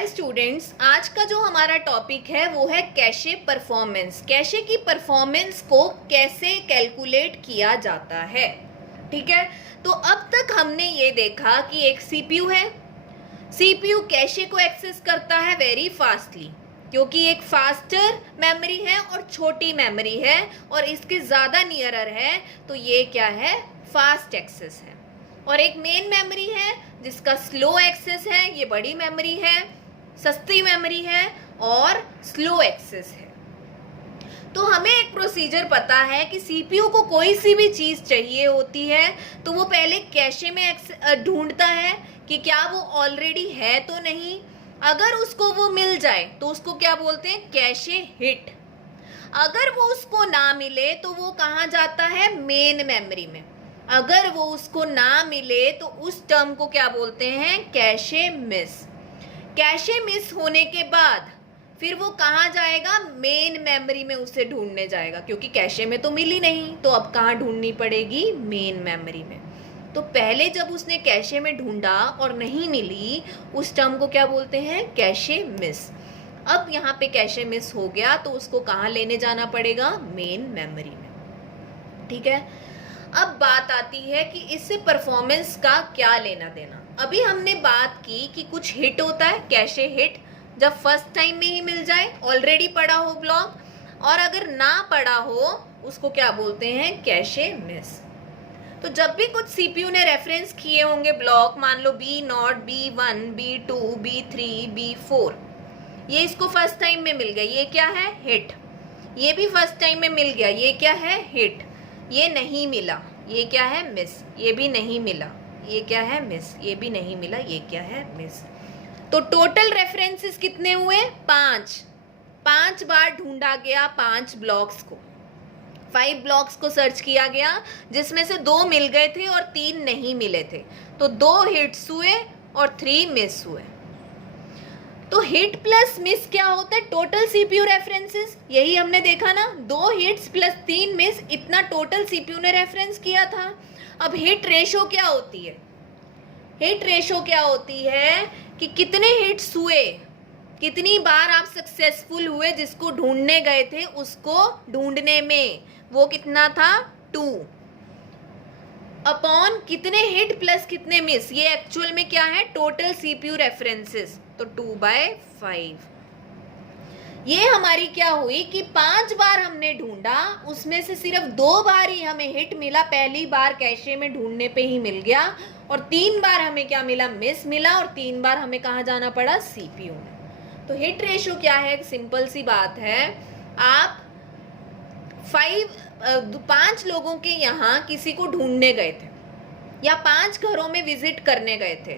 Hi students, आज का जो हमारा टॉपिक है वो है कैशे परफॉर्मेंस। कैशे की परफॉर्मेंस को कैसे कैलकुलेट किया जाता है। ठीक है, तो अब तक हमने ये देखा कि एक सीपीयू है। सीपीयू कैशे को एक्सेस करता है वेरी फास्टली, क्योंकि एक फास्टर मेमोरी है और छोटी मेमोरी है और इसके ज़्यादा नियरर है, तो ये क्या है, फास्ट एक्सेस है। और एक मेन मेमोरी है जिसका स्लो एक्सेस है, ये बड़ी मेमोरी है, सस्ती मेमोरी है और स्लो एक्सेस है। तो हमें एक प्रोसीजर पता है कि सीपीयू को कोई सी भी चीज़ चाहिए होती है तो वो पहले कैशे में ढूंढता है कि क्या वो ऑलरेडी है तो नहीं। अगर उसको वो मिल जाए तो उसको क्या बोलते हैं, कैशे हिट। अगर वो उसको ना मिले तो वो कहाँ जाता है, मेन मेमोरी में। अगर वो उसको ना मिले तो उस टर्म को क्या बोलते हैं, कैशे मिस। कैशे मिस होने के बाद फिर वो कहाँ जाएगा, मेन मेमोरी में उसे ढूंढने जाएगा, क्योंकि कैशे में तो मिली नहीं तो अब कहाँ ढूंढनी पड़ेगी, मेन मेमोरी में। तो पहले जब उसने कैशे में ढूंढा और नहीं मिली, उस टर्म को क्या बोलते हैं, कैशे मिस। अब यहाँ पे कैशे मिस हो गया तो उसको कहाँ लेने जाना पड़ेगा, मेन मेमोरी में। ठीक है, अब बात आती है कि इससे परफॉर्मेंस का क्या लेना देना। अभी हमने बात की कि कुछ हिट होता है, कैशे हिट, जब फर्स्ट टाइम में ही मिल जाए, ऑलरेडी पड़ा हो ब्लॉक, और अगर ना पड़ा हो उसको क्या बोलते हैं, कैशे मिस। तो जब भी कुछ सीपीयू ने रेफरेंस किए होंगे ब्लॉक, मान लो B0, B1, B2, B3, B4, ये इसको फर्स्ट टाइम में मिल गया, ये क्या है, हिट। ये भी फर्स्ट टाइम में मिल गया, ये क्या है, हिट। ये नहीं मिला, ये क्या है, मिस। ये भी नहीं मिला, ये क्या है, मिस। ये भी नहीं मिला, ये क्या है, मिस। तो टोटल रेफरेंसेस कितने हुए, 5। 5 बार ढूंढा गया 5 ब्लॉक्स को, 5 ब्लॉक्स को सर्च किया गया, जिसमें से 2 मिल गए थे और 3 नहीं मिले थे। तो 2 हिट्स हुए और 3 मिस हुए। तो हिट प्लस मिस क्या होता है, टोटल सीपीयू रेफरेंसेस। यही हमने देखा ना, 2 हिट्स प्लस 3 मिस, इतना टोटल सीपीयू ने रेफरेंस किया था। अब हिट रेशो क्या होती है, हिट रेशो क्या होती है कि कितने हिट्स हुए, कितनी बार आप सक्सेसफुल हुए जिसको ढूंढने गए थे उसको ढूंढने में, वो कितना था, 2 अपॉन कितने हिट प्लस कितने मिस, ये एक्चुअल में क्या है, टोटल सीपीयू रेफरेंसेस, तो 2/5। ये हमारी क्या हुई कि 5 बार हमने ढूंढा, उसमें से सिर्फ 2 बार ही हमें हिट मिला, पहली बार कैशे में ढूंढने पे ही मिल गया, और 3 बार हमें क्या मिला, मिस मिला, और 3 बार हमें कहाँ जाना पड़ा, सीपीयू में। तो हिट रेशो क्या है, सिंपल सी बात है, आप 5 लोगों के यहाँ किसी को ढूंढने गए थे या 5 घरों में विजिट करने गए थे,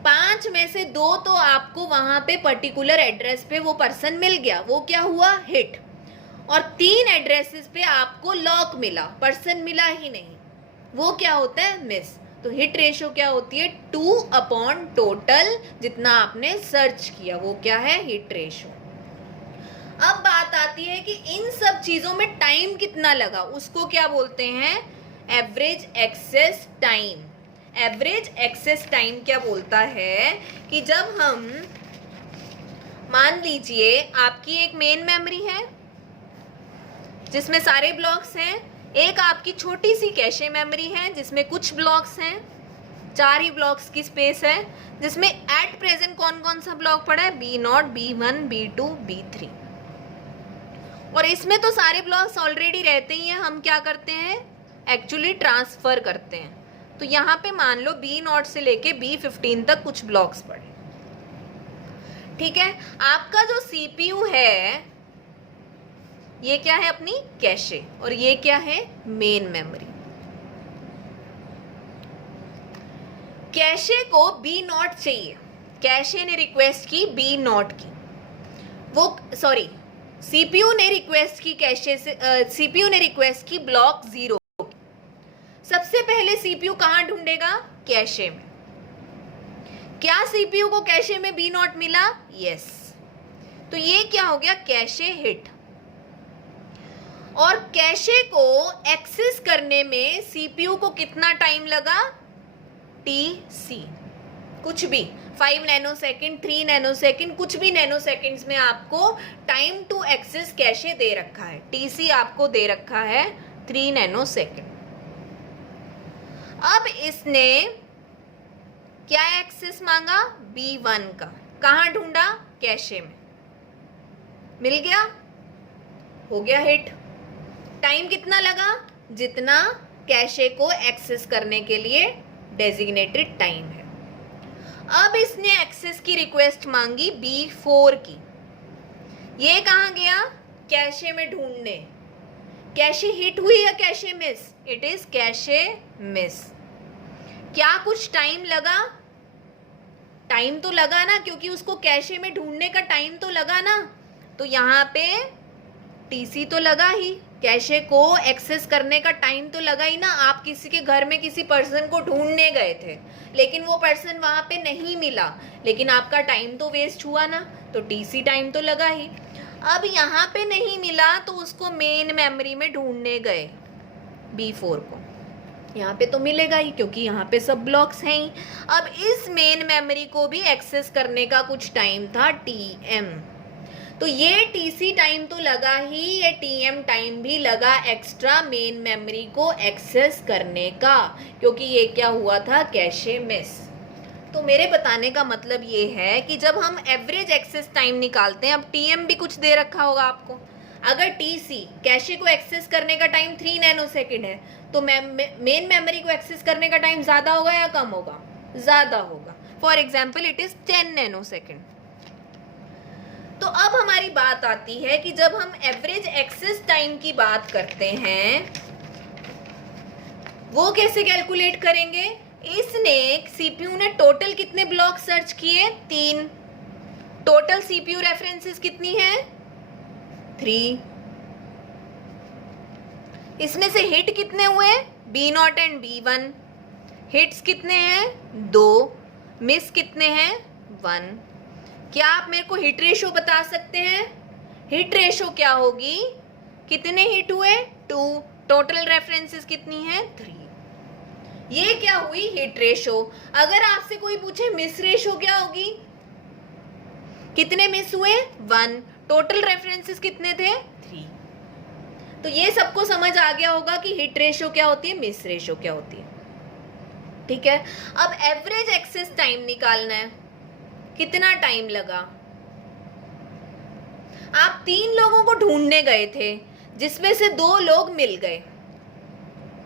5 में से 2 तो आपको वहां पे पर्टिकुलर एड्रेस पे वो पर्सन मिल गया, वो क्या हुआ, हिट। और 3 एड्रेसेस पे आपको लॉक मिला, पर्सन मिला ही नहीं, वो क्या होता है, मिस। तो हिट रेशो क्या होती है, 2 अपॉन टोटल जितना आपने सर्च किया, वो क्या है, हिट रेशो। अब बात आती है कि इन सब चीजों में टाइम कितना लगा, उसको क्या बोलते हैं, average access time. Average access time क्या बोलता है कि जब हम, मान लीजिए आपकी एक मेन मेमोरी है जिसमें सारे ब्लॉक्स हैं, एक आपकी छोटी सी कैशे मेमोरी है जिसमें कुछ ब्लॉक्स हैं, 4 ही ब्लॉक्स की स्पेस है, जिसमें एट प्रेजेंट कौन कौन सा ब्लॉक पड़ा है, B0, B1, B2, B3। और इसमें तो सारे ब्लॉक्स ऑलरेडी रहते ही हैं, हम क्या करते हैं, एक्चुअली ट्रांसफर करते हैं। तो यहाँ पे मान लो B0 से लेके B15 तक कुछ ब्लॉक्स पड़े। ठीक है, आपका जो सीपीयू है ये क्या है, अपनी कैशे, और ये क्या है, मेन मेमोरी। कैशे को B0 चाहिए, कैशे ने रिक्वेस्ट की B0 की, वो सॉरी सीपीयू ने रिक्वेस्ट की कैशे से, सीपीयू ने रिक्वेस्ट की ब्लॉक 0। सबसे पहले सीपीयू कहां ढूंढेगा, कैशे में। क्या सीपीयू को कैशे में B0 मिला, यस। तो ये क्या हो गया, कैशे हिट। और कैशे को एक्सेस करने में सीपीयू को कितना टाइम लगा, TC, कुछ भी 5 नैनो सेकेंड, 3 नैनो सेकेंड, कुछ भी नैनो सेकेंड्स में आपको टाइम टू एक्सेस कैशे दे रखा है। टीसी आपको दे रखा है 3 नैनो सेकेंड। अब इसने क्या एक्सेस मांगा? B1 का। कहाँ ढूंढा? कैशे में। मिल गया, हो गया हिट। टाइम कितना लगा? जितना कैशे को एक्सेस करने के लिए डेजिग्नेटेड टाइम है। अब इसने एक्सेस की रिक्वेस्ट मांगी B4 की। ये कहाँ गया? कैशे में ढूंढने। कैशे हिट हुई या cache miss? It is cache miss. क्या कुछ टाइम लगा? टाइम तो लगा ना, क्योंकि उसको कैशे में ढूंढने का टाइम तो लगा ना। तो यहाँ पे टीसी तो लगा ही, कैशे को एक्सेस करने का टाइम तो लगा ही ना। आप किसी के घर में किसी पर्सन को ढूंढने गए थे, लेकिन वो पर्सन वहां पे नहीं मिला, लेकिन आपका टाइम तो वेस्ट हुआ ना, तो टीसी टाइम तो लगा ही। अब यहाँ पे नहीं मिला तो उसको मेन मेमोरी में ढूंढने गए B4 को। यहाँ पे तो मिलेगा ही, क्योंकि यहाँ पे सब ब्लॉक्स हैं ही। अब इस मेन मेमोरी को भी एक्सेस करने का कुछ टाइम था TM। तो ये टीसी टाइम तो लगा ही, ये TM टाइम भी लगा एक्स्ट्रा मेन मेमोरी को एक्सेस करने का, क्योंकि ये क्या हुआ था? Cache miss. तो मेरे बताने का मतलब ये है कि जब हम एवरेज एक्सेस टाइम निकालते हैं, अब TM भी कुछ दे रखा होगा आपको। अगर TC कैशे को एक्सेस करने का टाइम 3 नैनो सेकेंड है, तो मेन मेमोरी को एक्सेस करने का टाइम ज़्यादा होगा या कम होगा? ज़्यादा होगा। For example it is 10 nano second. तो अब हमारी बात आती है कि जब हम एवरेज एक्सेस टाइम की बात करते हैं, वो कैसे कैलकुलेट करेंगे? इसने सीपीयू ने टोटल कितने ब्लॉक सर्च किए? 3। टोटल सीपीयू रेफरेंसेस कितनी है? 3। इसमें से हिट कितने हुए? B0 and B1। हिट्स कितने हैं? 2। मिस कितने हैं? 1। क्या आप मेरे को हिट रेशो बता सकते हैं? हिट रेशो क्या होगी? कितने हिट हुए? 2। टोटल रेफरेंसेस कितनी है? 3। ये क्या हुई? Hit ratio. अगर आपसे कोई पूछे मिस रेशो क्या होगी? कितने मिस हुए? 1। टोटल रेफरेंसेस कितने थे? 3। तो ये सबको समझ आ गया होगा कि हिट रेशो क्या होती है, मिस रेशो क्या होती है। ठीक है, अब एवरेज एक्सेस टाइम निकालना है। कितना टाइम लगा? आप 3 लोगों को ढूंढने गए थे, जिसमें से 2 लोग मिल गए।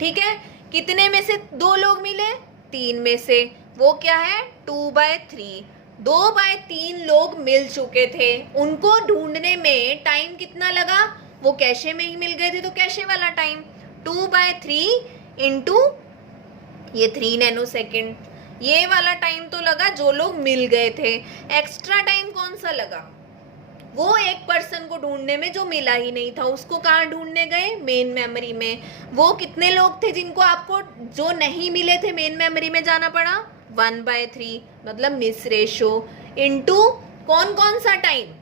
ठीक है, कितने में से 2 लोग मिले? 3 में से। वो क्या है? 2/3। 2/3 लोग मिल चुके थे। उनको ढूंढने में टाइम कितना लगा? वो कैशे में ही मिल गए थे, तो कैशे वाला टाइम 2/3 इंटू ये 3 नैनो सेकेंड। ये वाला टाइम तो लगा जो लोग मिल गए थे। एक्स्ट्रा टाइम कौन सा लगा? वो एक पर्सन को ढूंढने में जो मिला ही नहीं था, उसको कहाँ ढूंढने गए? मेन मेमोरी में। वो कितने लोग थे जिनको आपको जो नहीं मिले थे मेन मेमोरी में जाना पड़ा? 1/3, मतलब मिस रेशो इंटू कौन कौन सा टाइम?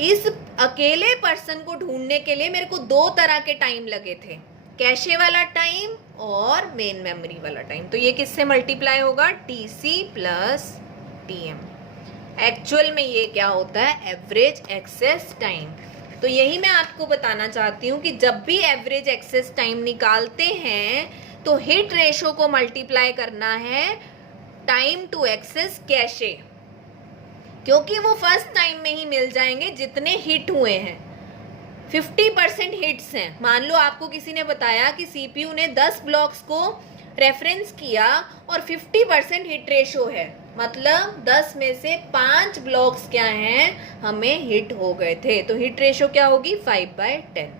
इस अकेले पर्सन को ढूंढने के लिए मेरे को 2 तरह के टाइम लगे थे, कैशे वाला टाइम और मेन मेमोरी वाला टाइम। तो ये किससे मल्टीप्लाई होगा? TC plus TM। एक्चुअल में ये क्या होता है? Average access time. तो यही मैं आपको बताना चाहती हूँ कि जब भी एवरेज एक्सेस टाइम निकालते हैं तो हिट रेशो को मल्टीप्लाई करना है टाइम टू एक्सेस कैशे, क्योंकि वो फर्स्ट टाइम में ही मिल जाएंगे जितने हिट हुए हैं। 50% हिट्स हैं। मान लो आपको किसी ने बताया कि सीपीयू ने 10 ब्लॉक्स को रेफरेंस किया और 50% हिट रेशो है, मतलब 10 में से 5 ब्लॉक्स क्या हैं? हमें हिट हो गए थे। तो हिट रेशो क्या होगी? 5/10।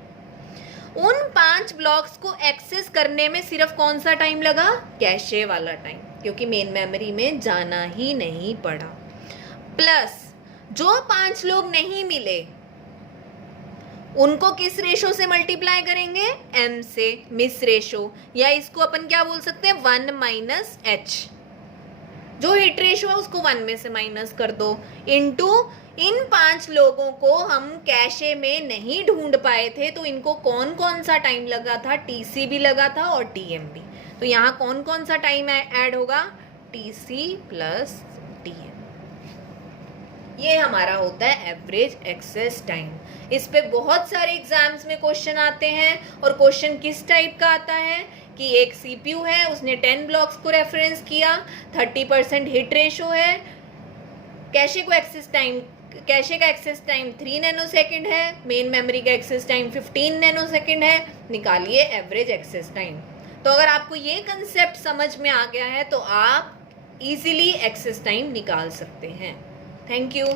उन 5 ब्लॉक्स को एक्सेस करने में सिर्फ कौन सा टाइम लगा? कैशे वाला टाइम, क्योंकि मेन मेमोरी में जाना ही नहीं पड़ा। प्लस जो 5 लोग नहीं मिले उनको किस रेशो से मल्टीप्लाई करेंगे? M से, मिस रेशो, या इसको अपन क्या बोल सकते हैं? 1 - H। जो हिट रेशो है उसको 1 में से माइनस कर दो, इनटू इन 5 लोगों को हम कैशे में नहीं ढूंढ पाए थे, तो इनको कौन कौन सा टाइम लगा था? TC भी लगा था और TM भी। तो यहाँ कौन कौन सा टाइम ऐड होगा, TC प्लस TN। ये हमारा होता है एवरेज एक्सेस टाइम। इस पे बहुत सारे एग्जाम्स में क्वेश्चन आते हैं, और क्वेश्चन किस टाइप का आता है कि एक CPU है, उसने 10 ब्लॉक्स को रेफरेंस किया, 30% हिट रेशो है, कैशे का एक्सेस टाइम 3 नैनोसेकंड है, मेन मेमोरी का एक्सेस टाइम 15 नैनोसेकंड है, निकालिए एवरेज एक्सेस टाइम। तो अगर आपको ये कंसेप्ट समझ में आ गया है तो आप इजीली एक्सेस टाइम निकाल सकते हैं। Thank you.